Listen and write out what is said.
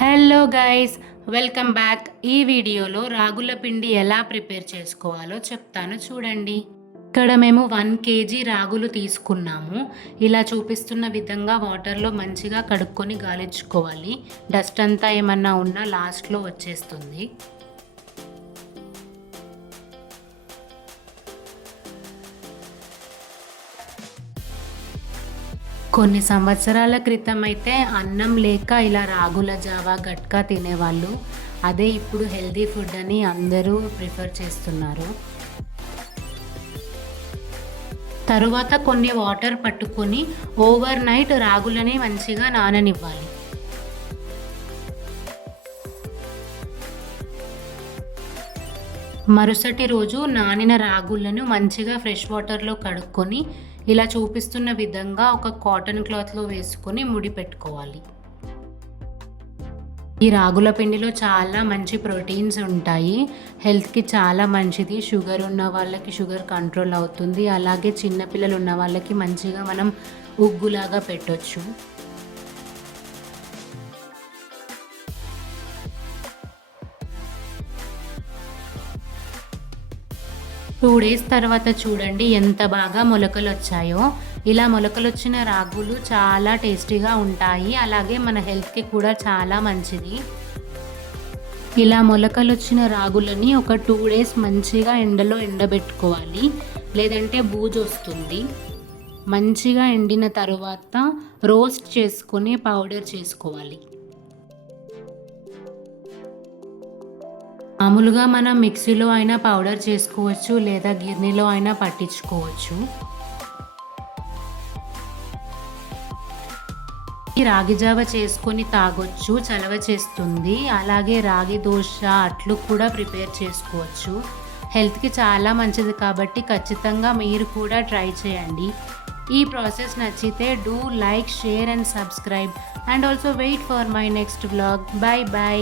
Hello guys, welcome back. ఈ వీడియోలో రాగుల పిండి ఎలా ప్రిపేర్ చేసుకోవాలో చెప్తాను చూడండి. ఇక్కడ మేము 1 kg రాగులు తీసుకున్నాము. ఇలా చూపిస్తున్న విధంగా వాటర్లో మంచిగా కడుక్కొని గాలించుకోవాలి. డస్ట్ అంతా ఏమన్నా ఉన్నా లాస్ట్లో వచ్చేస్తుంది. కొన్ని సంవత్సరాల క్రితం అయితే అన్నం లేక ఇలా రాగుల జావా గట్కా తినేవాళ్ళు. అదే ఇప్పుడు హెల్దీ ఫుడ్ అని అందరూ ప్రిఫర్ చేస్తున్నారు. తరువాత కొన్ని వాటర్ పట్టుకొని ఓవర్ నైట్ రాగులని మంచిగా నాననివ్వాలి. మరుసటి రోజు నానిన రాగులను మంచిగా ఫ్రెష్ వాటర్లో కడుక్కొని ఇలా చూపిస్తున్న విధంగా ఒక కాటన్ క్లాత్లో వేసుకొని ముడి పెట్టుకోవాలి. ఈ రాగుల పిండిలో చాలా మంచి ప్రోటీన్స్ ఉంటాయి. హెల్త్కి చాలా మంచిది. షుగర్ ఉన్న వాళ్ళకి షుగర్ కంట్రోల్ అవుతుంది. అలాగే చిన్నపిల్లలు ఉన్న వాళ్ళకి మంచిగా మనం ఉగ్గులాగా పెట్టొచ్చు. టూ డేస్ తర్వాత చూడండి ఎంత బాగా మొలకలు వచ్చాయో. ఇలా మొలకలు వచ్చిన రాగులు చాలా టేస్టీగా ఉంటాయి. అలాగే మన హెల్త్కి కూడా చాలా మంచిది. ఇలా మొలకలు వచ్చిన రాగులని ఒక 2 days మంచిగా ఎండలో ఎండబెట్టుకోవాలి, లేదంటే బూజు వస్తుంది. మంచిగా ఎండిన తర్వాత రోస్ట్ చేసుకొని పౌడర్ చేసుకోవాలి. మామూలుగా మనం మిక్సీలో అయినా పౌడర్ చేసుకోవచ్చు, లేదా గిర్నీలో అయినా పట్టించుకోవచ్చు. ఈ రాగి జావ చేసుకొని తాగొచ్చు, చలవ చేస్తుంది. అలాగే రాగి దోశ, అట్లు కూడా ప్రిపేర్ చేసుకోవచ్చు. హెల్త్కి చాలా మంచిది కాబట్టి ఖచ్చితంగా మీరు కూడా ట్రై చేయండి. ఈ ప్రాసెస్ నచ్చితే do like, share and subscribe and also wait for my next vlog. Bye by.